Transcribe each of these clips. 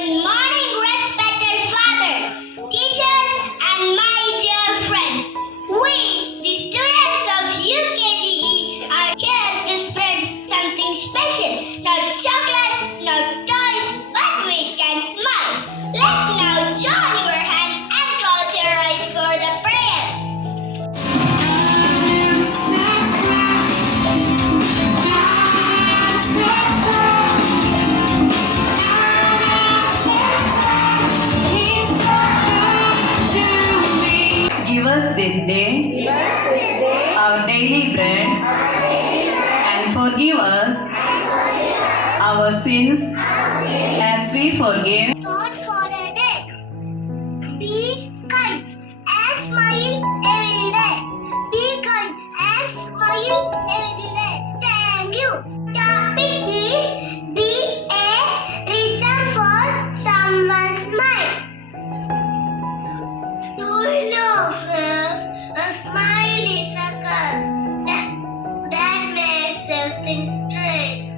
Good morning, respected Father, teachers, and my dear friends. We, the students of UKG, are here to spread something special. Not chocolates, not toys, but we can smile. Let's now join your hands and close your eyes for the prayer. Give us this day our daily bread, and forgive us our sins as we forgive. God for the day. Be kind and smile every day. Be kind and smile every day. Thank you. Topic is be a reason for someone's smile. Do you know, friends, a smile is a curve that makes everything straight.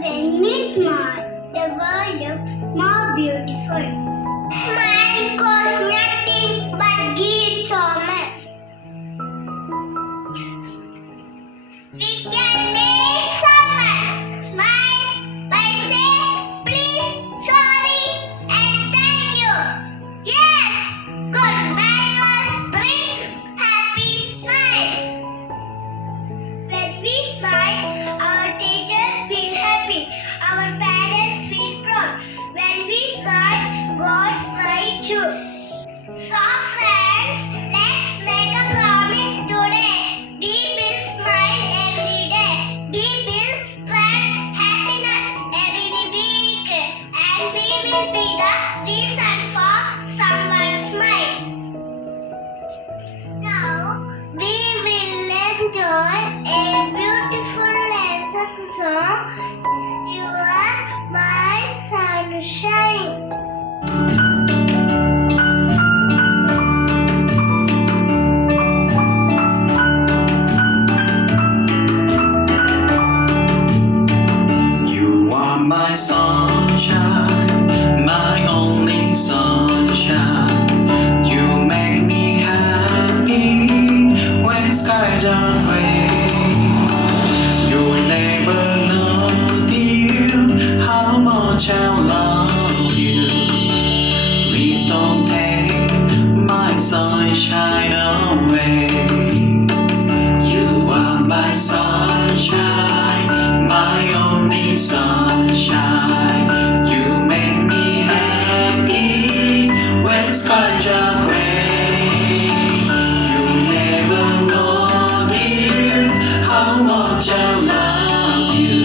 When we smile, the world looks more beautiful. Smile costs nothing but gives so much. We can make someone smile by saying please, sorry, and thank you. Yes, good manners bring happy smiles. When we smile, our teachers feel happy, our parents feel proud. When we smile, God smiles too. So friends, let's make a promise today. We will smile every day. We will spread happiness every week. And we will be the reason for someone's smile. Now, we will enjoy a beautiful lesson song. You are my sunshine. You are my sunshine, my only sunshine. You make me happy when skies are gray. You'll never know, dear, how much I love you. Please don't take my sunshine away. You are my sunshine, my only sunshine. You make me happy when skies are gray. You never know, dear, how much I love you.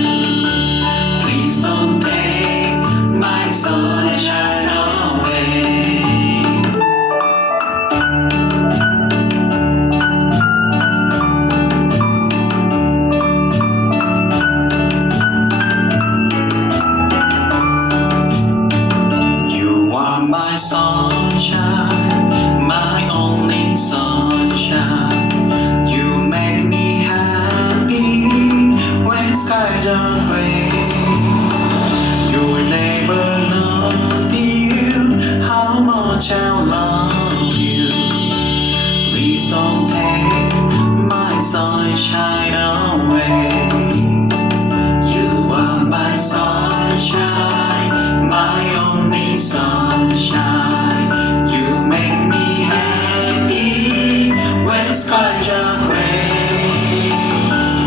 Please don't take my sunshine away. You are my sunshine, my only sunshine. You make me happy when skies are gray. You'll never know, dear, how much I love you. Please don't take my sunshine away. You are my sunshine, my only sunshine. You make me happy when skies are gray.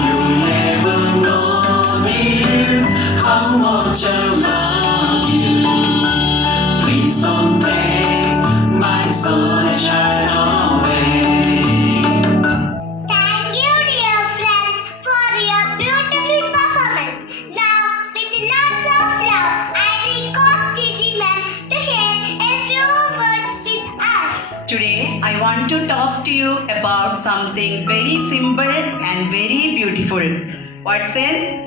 You never know, dear, how much I love you. Please don't take my sunshine away. Thank you, dear friends, for your beautiful performance. Now, with lots of love, I request Gigi ma'am to share a few words with us. Today, I want to talk to you about something very simple and very beautiful. What's it?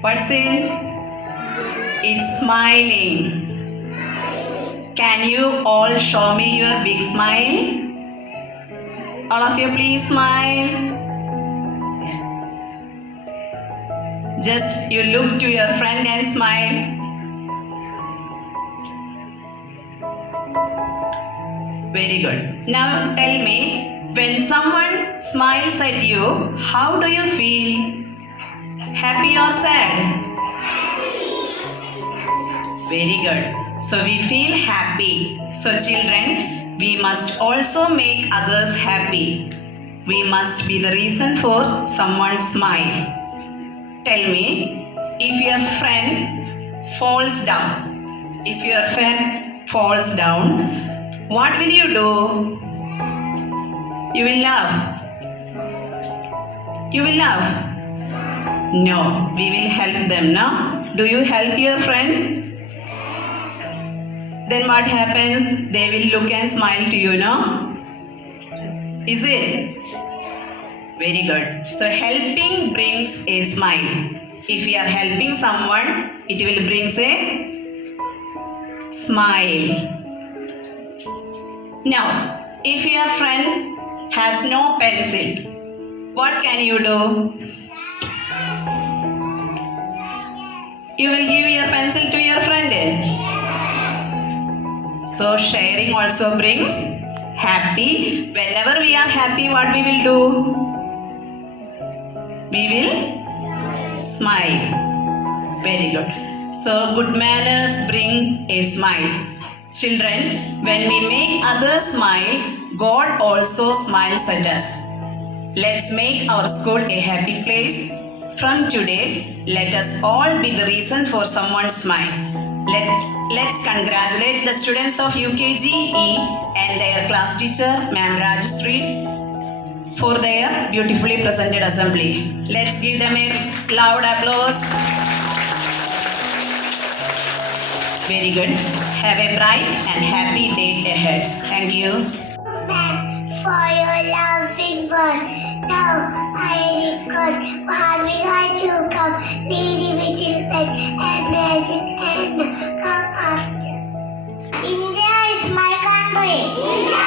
What's it? It's smiling. Can you all show me your big smile? All of you, please smile. Just you look to your friend and smile. Very good. Now tell me, when someone smiles at you, how do you feel? Happy or sad? Very good. So we feel happy. So children, we must also make others happy. We must be the reason for someone's smile. Tell me, if your friend falls down, what will you do? You will laugh. You will laugh. No, we will help them, no? Do you help your friend? Then what happens? They will look and smile to you, no? Is it? Very good. So helping brings a smile. If you are helping someone, it will bring a smile. Now, if your friend has no pencil, what can you do? You will give your pencil to your friend. So sharing also brings happy. Whenever we are happy, what we will do? We will smile. Very good. So good manners bring a smile. Children, when we make others smile, God also smiles at us. Let's make our school a happy place. From today, let us all be the reason for someone's smile. Let's congratulate the students of UKG E and their class teacher, Ma'am Rajashree, for their beautifully presented assembly. Let's give them a loud applause. Very good. Have a bright and happy day ahead. Thank you. For your loving words. Now I request while we had you come, Lady with and blessing and come after. India is my country. India